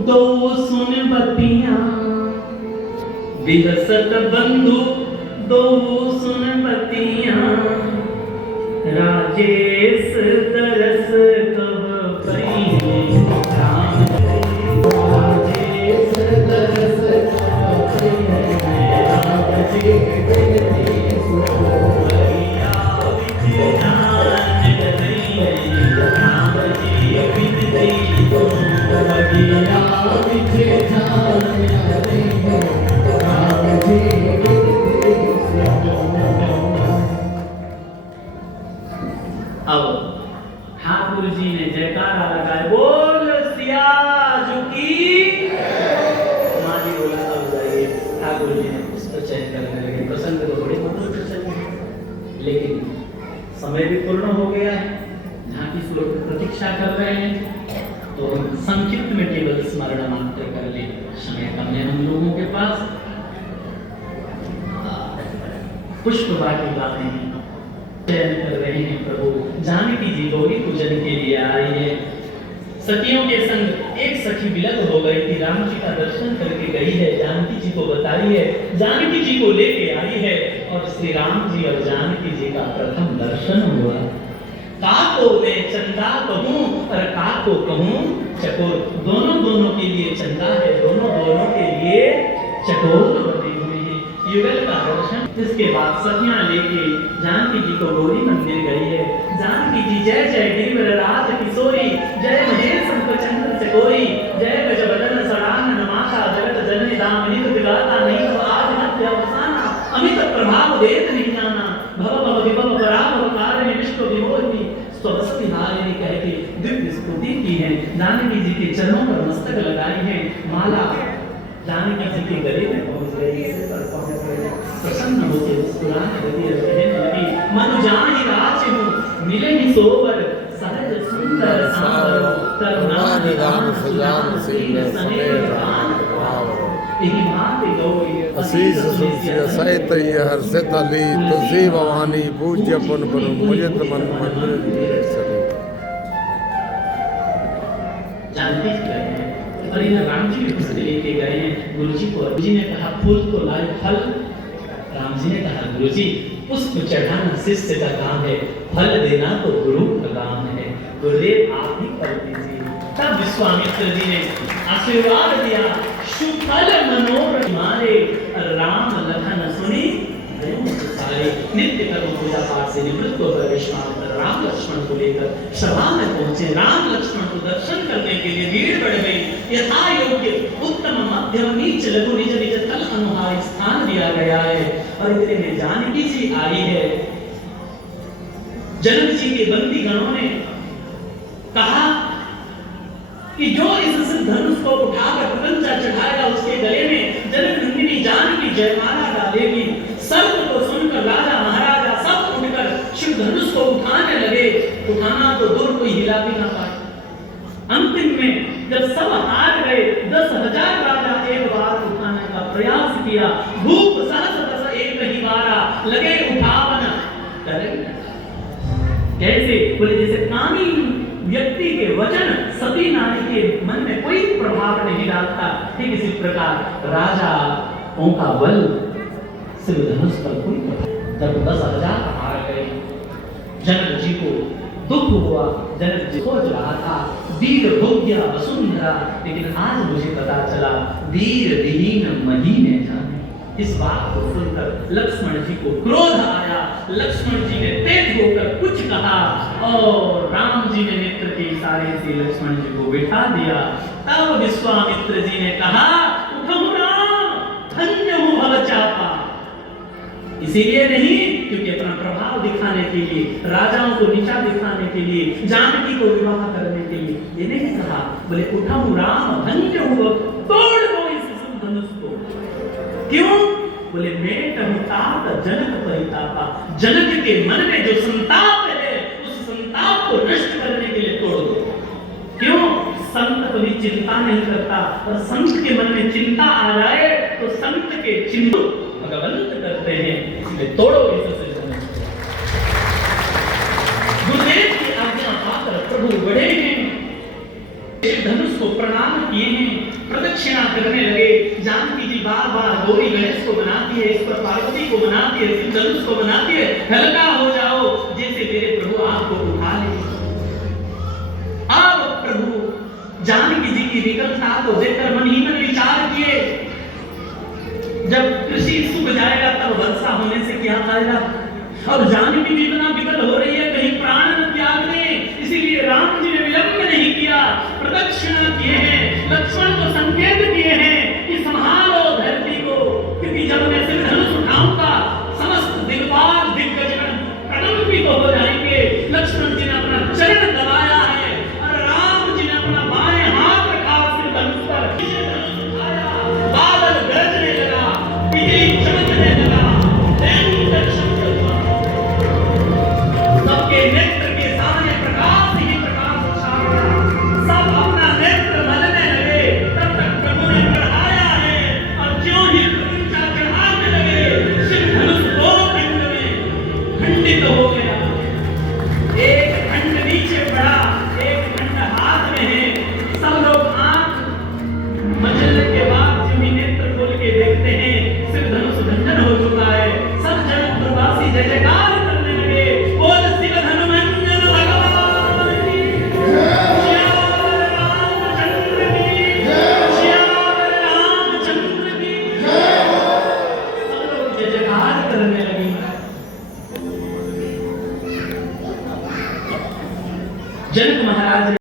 दो सुन बतियां बिहसत बंधु दो सुन बतियां राजेश दरस कब पई राम राजेश दरस कब पई राम जी बिनती सुनो भैया विचार गई राम जी बिनती सुनो भैया विचार गई राम जी बिनती सुनो। अब ठाकुर जी ने जयकारा लगाए बोल सिया झुकी माली बोला अब जाइए। ठाकुर जी ने पुष्प चयन करने लगे। प्रसंग तो बड़े मधुर प्रसंग है लेकिन समय भी पूर्ण हो गया है। झांकी श्लोक की प्रतीक्षा कर रहे हैं तो संक्षिप्त में केवल स्मरण मात्र कर ले। समय कम है हम लोगों के पास। पुष्प वाटी गाते हैं चयन कर रहे हैं प्रभु। जानकी जी गौरी पूजन के लिए आई है। सखियों के संग एक सखी विलग हो गई थी। राम जी का दर्शन करके गई है। जानकी जी को बताई है। जानकी जी को लेके आई है और श्री राम जी और जानकी जी का प्रथम दर्शन हुआ। काको मैं चंदा कहूं और काको कहूं चकोर। दोनों के लिए चंदा है। दोनों के लिए चकोर बनी हुई है। युगल का दर्शन। इसके बाद सखियां लेके जानकी जी को गौरी मंदिर गई है। जानकी जी जय जय गिरिवरराज किशोरी जय महेश चंद्र चकोरी जय गजबदन सड़ान नमाता जगत जननी दामिनी दिलाता नहीं तो आज मध्य अवसाना अमित प्रभाव वेद नहीं जाना भव भव विभव पराभव कारिणी विश्व विमोहिनी स्वस्ति हारिणी कह के दिव्य स्तुति की है। जानकी जी के चरणों पर मस्तक लगाई है। माला जानकी जी के गले में पहुंच गई। प्रसन्न होकर मुस्कुराने लगी कहने लगी मनु जाहि राज हूँ मिले ही सोवर सहज सुंदर सांवर करुणा निदान सुजान सील सनेह दान यही भांति गौरी असीस सुनसी सहित ये हर्षित अली तुलसी भवानी पूज्य पुन पुन मुझित मन मंदिर सरी। जानकी जी गए हैं और इधर राम जी भी पुष्प लेके गए हैं। गुरु जी को जी ने कहा फूल तो लाए फल। राम जी ने कहा गुरु जी पुष्प चढ़ाना शिष्य का काम है फल देना तो गुरु का काम है। गुरुदेव आप ही फल दीजिए। तब विश्वामित्र जी ने आशीर्वाद दिया सुफल मनोरथ मारे राम लखन सुनी सारे। नित्य कर्म पूजा पाठ से निवृत्त होकर विश्वामित्र राम लक्ष्मण को लेकर सभा में पहुंचे। राम लक्ष्मण को दर्शन करने के लिए भीड़ बढ़ गई। यथा योग्य उत्तम मध्यम नीच लघु निज निज तल अनुहारी स्थान दिया गया है। और इतने में जानकी जी आई है। जनक जी के बंदी गणों ने कहा कि जो इस सिद्ध धनुष को उठाकर प्रपंचा चढ़ाएगा उसके गले में जनक नंदिनी जानकी जयमाला डालेगी। सर्व को सुनकर राजा महाराजा सब उठकर शिव धनुष को उठाने लगे। उठाना तो दूर कोई हिला भी ना पाए। अंतिम में जब सब हार गए 10,000 राजा एक बार उठाने का प्रयास किया। भूप सहस बस एक ही बारा लगे उठावन कैसे बोले जैसे कामी व्यक्ति के वचन सती नारी के मन में कोई प्रभाव नहीं डालता ठीक इसी प्रकार राजाओं का बल शिव धनुष पर कोई प्रभाव। जब 10,000 हार गए जनक जी को दुख हुआ। जनक जी सोच रहा था वीर भोग्य वसुंधरा लेकिन आज मुझे पता चला वीर विहीन महीने जाने। इस बात को सुनकर लक्ष्मण जी को क्रोध आया। लक्ष्मण जी ने तेज होकर कुछ कहा और राम जी ने नेत्र के इशारे से लक्ष्मण जी को बिठा दिया। तब विश्वामित्र जी ने कहा उठो राम धन्य हो भव चापा। इसीलिए नहीं क्योंकि अपना प्रभाव दिखाने के लिए राजाओं को नीचा दिखाने के लिए जानकी को विवाह करने के लिए ये नहीं कहा। बोले उठो राम धन्य हो तोड़ दो इस धनुष को। क्यों बोले मेरे तात जनक परितापा। जनक के मन में जो संताप है उस संताप को नष्ट करने के लिए तोड़ दो। क्यों संत कभी चिंता नहीं करता और संत के मन में चिंता आ जाए तो संत के चिन्ह भगवंत करते हैं। इसलिए तोड़ो इस गुरुदेव की आज्ञा पाकर प्रभु बढ़े हैं। धनुष को प्रणाम किए हैं। प्रदक्षिणा करने लगे। जानकी जी बार बार गौरी गणेश को बनाती है, इस पर पार्वती को बनाती है, शिव धनुष को बनाती है, हल्का हो जाओ जैसे मेरे प्रभु आपको उठा ले। अब प्रभु जानकी जी की विकलता को देखकर मन ही मन विचार किए, जब कृषि सूख जाएगा तब वर्षा होने से क्या फायदा। अब जानकी जी इतना विकल हो रही है, कहीं प्राण न त्याग दें, इसीलिए राम जी ने विलंब नहीं किया, प्रदक्षिणा किए हैं। लक्ष्मण